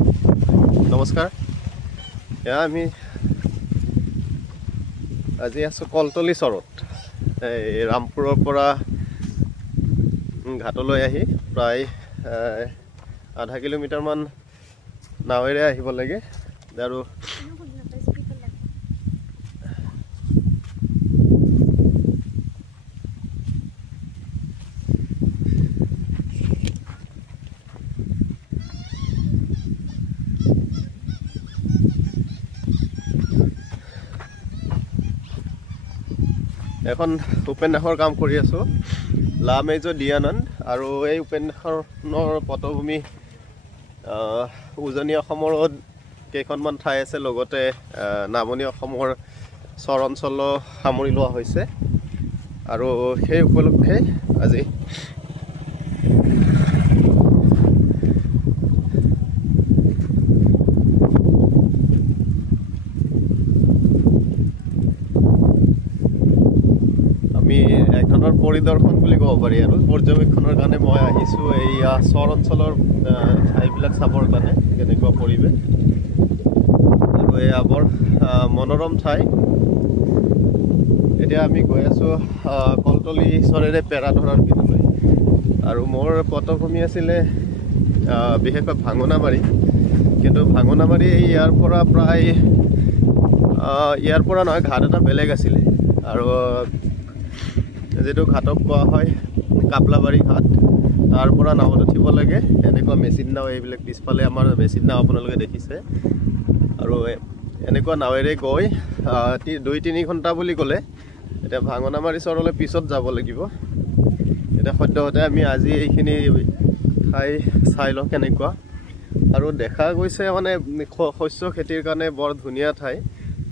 নমস্কাৰ। আমি আজি আছোঁ কলতলি চৰত। এই ৰামপুৰৰ পৰা ঘাটলৈ আহি প্ৰায় আধা কিলোমিটাৰমান নাৱেৰে আহিব লাগে আৰু এখন উপন্যাসৰ কাম কৰি আছোঁ, লা মেজৰ দিয়ানন্দ। আৰু এই উপন্যাসখনৰ পটভূমি উজনি অসমৰ কেইখনমান ঠাই আছে, লগতে নামনি অসমৰ চৰ অঞ্চলো সামৰি লোৱা হৈছে। আৰু সেই উপলক্ষে আজি এক ধৰণৰ পৰিদৰ্শন বুলি ক'ব পাৰি আৰু পৰ্যবেক্ষণৰ কাৰণে মই আহিছোঁ এই চৰ অঞ্চলৰ ঠাইবিলাক চাবৰ কাৰণে, কেনেকুৱা পৰিৱেশ। আৰু এয়া বৰ মনোৰম ঠাই। এতিয়া আমি গৈ আছোঁ কলতলি চৰেৰে পেৰা ধৰাৰ পিনলৈ। আৰু মোৰ পটভূমি আছিলে বিশেষকৈ ভাঙোনামাৰি, কিন্তু ভাঙোনামাৰি ইয়াৰ পৰা প্ৰায় ইয়াৰ পৰা নহয়, ঘাট এটা বেলেগ আছিলে। আৰু যিটো ঘাটক কোৱা হয় কাপলাবাৰী ঘাট, তাৰ পৰা নাৱত উঠিব লাগে। এনেকুৱা মেচিন নাও, এইবিলাক পিছফালে আমাৰ মেচিন নাও আপোনালোকে দেখিছে। আৰু এনেকুৱা নাৱেৰে গৈ 2-3 ঘণ্টা বুলি ক'লে এতিয়া ভাঙোনামাৰি চৰলৈ পিছত যাব লাগিব। এতিয়া সদ্যহতে আমি আজি এইখিনি ঠাই চাই লওঁ কেনেকুৱা। আৰু দেখা গৈছে মানে শস্য খেতিৰ কাৰণে বৰ ধুনীয়া ঠাই।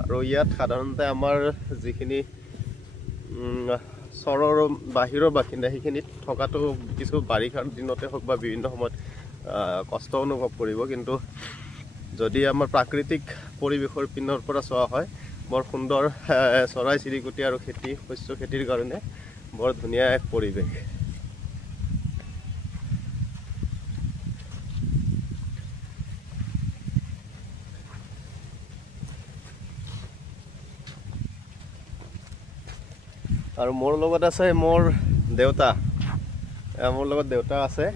আৰু ইয়াত সাধাৰণতে আমাৰ যিখিনি চৰৰ বাহিৰৰ বাসিন্দা, সেইখিনিত থকাটো কিছু বাৰিষাৰ দিনতে হওক বা বিভিন্ন সময়ত কষ্ট অনুভৱ কৰিব। কিন্তু যদি আমাৰ প্ৰাকৃতিক পৰিৱেশৰ পিনৰ পৰা চোৱা হয়, বৰ সুন্দৰ চৰাই চিৰিকটি আৰু শস্য খেতিৰ কাৰণে বৰ ধুনীয়া এক পৰিৱেশ। আৰু মোৰ লগত আছে মোৰ দেউতা, আছে।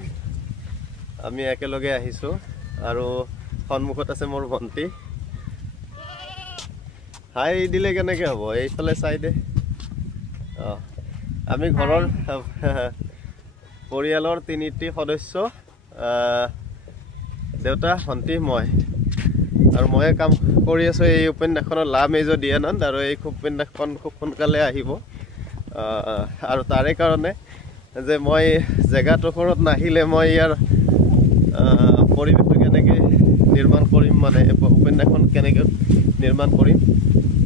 আমি একেলগে আহিছোঁ। আৰু সন্মুখত আছে মোৰ ভণ্টি। হাই দিলে কেনেকৈ হ'ব, এইফালে চাই দে। আমি ঘৰৰ পৰিয়ালৰ 3টি সদস্য, দেউতা, ভণ্টি, মই। আৰু ময়ে কাম কৰি আছোঁ এই উপন্যাসখনৰ লা মেজৰ দিয়ানন্দ। আৰু এই উপন্যাসখন খুব সোনকালে আহিব। আৰু তাৰে কাৰণে যে মই জেগাডোখৰত নাহিলে মই ইয়াৰ পৰিৱেশটো কেনেকৈ নিৰ্মাণ কৰিম, মানে উপন্যাসখন কেনেকৈ নিৰ্মাণ কৰিম,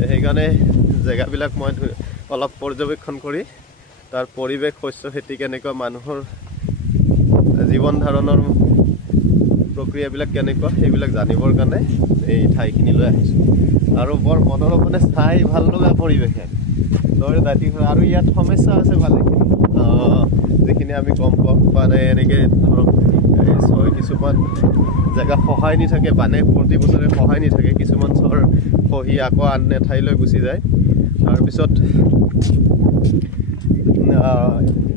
সেইকাৰণে জেগাবিলাক মই অলপ পৰ্যবেক্ষণ কৰি তাৰ পৰিৱেশ, শস্য খেতি কেনেকুৱা, মানুহৰ জীৱন ধাৰণৰ প্ৰক্ৰিয়াবিলাক কেনেকুৱা, সেইবিলাক জানিবৰ কাৰণে এই ঠাইখিনিলৈ আহিছোঁ। আৰু বৰ মনোৰম, মানে চাই ভাল লগা পৰিৱেশে। আৰু ইয়াত সমস্যা আছে ভালেখিনি, যিখিনি আমি গম পাওঁ। মানে এনেকৈ ধৰক কিছুমান জেগা সহায় নি থাকে, বানে প্ৰতি বছৰে সহায় নি থাকে। কিছুমান চৰ খহি আকৌ আন এঠাইলৈ গুচি যায়। তাৰপিছত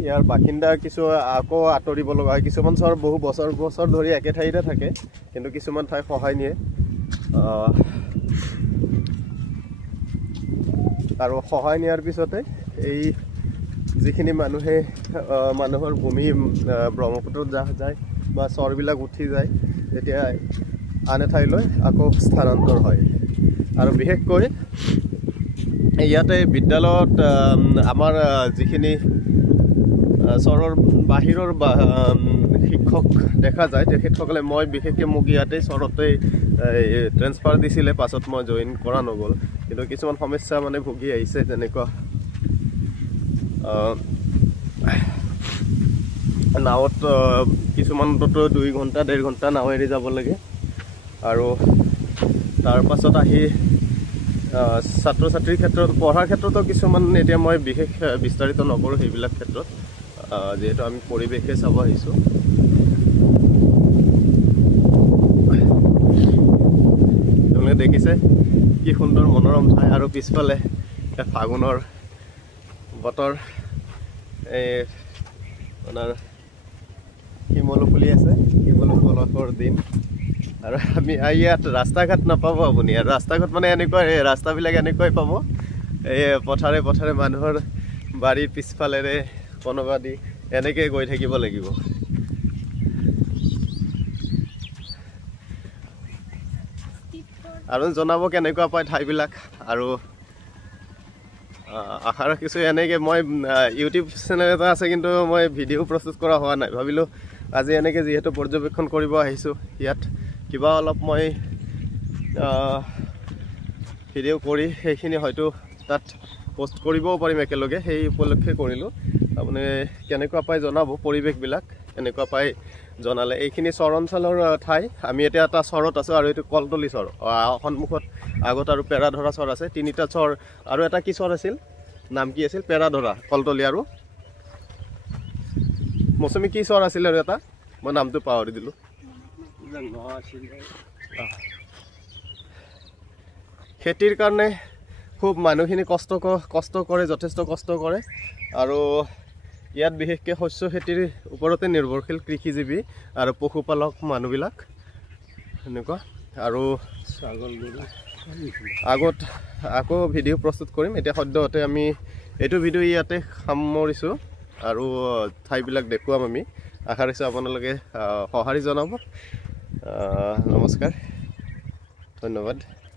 ইয়াৰ বাসিন্দা কিছু আকৌ আঁতৰিব লগা হয়। কিছুমান চৰ বহু বছৰ ধৰি একে ঠাইতে থাকে, কিন্তু কিছুমান ঠাই সহায় নিয়ে। আৰু সহায় নিয়াৰ পিছতে এই যিখিনি মানুহৰ ভূমি ব্ৰহ্মপুত্ৰত যায় বা চৰবিলাক উঠি যায়, তেতিয়া আন এঠাইলৈ আকৌ স্থানান্তৰ হয়। আৰু বিশেষকৈ ইয়াতে বিদ্যালয়ত আমাৰ যিখিনি চৰৰ বাহিৰৰ শিক্ষক দেখা যায়, তেখেতসকলে মই বিশেষকৈ মোক ইয়াতেই চৰতেই ট্ৰেন্সফাৰ দিছিলে। পাছত মই জইন কৰা নগ'ল, কিন্তু কিছুমান সমস্যা মানে ভুগি আহিছে। যেনেকুৱা নাৱত কিছুমানতো 2 ঘণ্টা 1.5 ঘণ্টা নাৱেৰে যাব লাগে। আৰু তাৰ পাছত আহি ছাত্ৰ ছাত্ৰীৰ ক্ষেত্ৰত, পঢ়াৰ ক্ষেত্ৰতো কিছুমান এতিয়া মই বিশেষ বিস্তাৰিত নকৰোঁ সেইবিলাক ক্ষেত্ৰত, যিহেতু আমি পৰিৱেশে চাব আহিছোঁ। দেখিছে কি সুন্দৰ মনোৰম ঠাই আৰু পিছফালে ফাগুনৰ বতৰ এই আপোনাৰ শিমলু ফুলি আছে শিমলু পলসৰ দিন আৰু আমি ইয়াত ৰাস্তা ঘাট নাপাব আপুনি আৰু ৰাস্তা ঘাট মানে এনেকুৱা ৰাস্তাবিলাক এনেকুৱাই পাব এই পথাৰে পথাৰে মানুহৰ বাৰীৰ পিছফালেৰে কোনোবা দি এনেকৈ গৈ থাকিব লাগিব আৰু জনাব কেনেকুৱা পায় ঠাইবিলাক আৰু আশা ৰাখিছোঁ এনেকৈ মই ইউটিউব চেনেল এটা আছে কিন্তু মই ভিডিঅ' প্ৰস্তুত কৰা হোৱা নাই ভাবিলোঁ আজি এনেকৈ যিহেতু পৰ্যবেক্ষণ কৰিব আহিছোঁ ইয়াত কিবা অলপ মই ভিডিঅ' কৰি সেইখিনি হয়তো তাত পোষ্ট কৰিবও পাৰিম একেলগে সেই উপলক্ষে কৰিলোঁ আপুনি কেনেকুৱা পায় জনাব পৰিৱেশবিলাক কেনেকুৱা পায় জনালে এইখিনি চৰ অঞ্চলৰ ঠাই আমি এতিয়া এটা চৰত আছোঁ আৰু এইটো কলতলি চৰ সন্মুখত আগত আৰু পেৰাধৰা চৰ আছে তিনিটা চৰ আৰু এটা কি চৰ আছিল নাম কি আছিল পেৰাধৰা কলতলি আৰু মৌচুমী কি চৰ আছিল আৰু এটা মই নামটো পাহৰি দিলোঁ খেতিৰ কাৰণে খুব মানুহখিনি কষ্ট কৰে যথেষ্ট কষ্ট কৰে আৰু ইয়াত বিশেষকৈ শস্য খেতিৰ ওপৰতে নিৰ্ভৰশীল কৃষিজীৱী আৰু পশুপালক মানুহবিলাক এনেকুৱা আৰু আগত আকৌ ভিডিঅ' প্ৰস্তুত কৰিম এতিয়া সদ্যহতে আমি এইটো ভিডিঅ' ইয়াতে সামৰিছোঁ আৰু ঠাইবিলাক দেখুৱাম আমি আশা ৰাখিছোঁ আপোনালোকে সঁহাৰি জনাব নমস্কাৰ ধন্যবাদ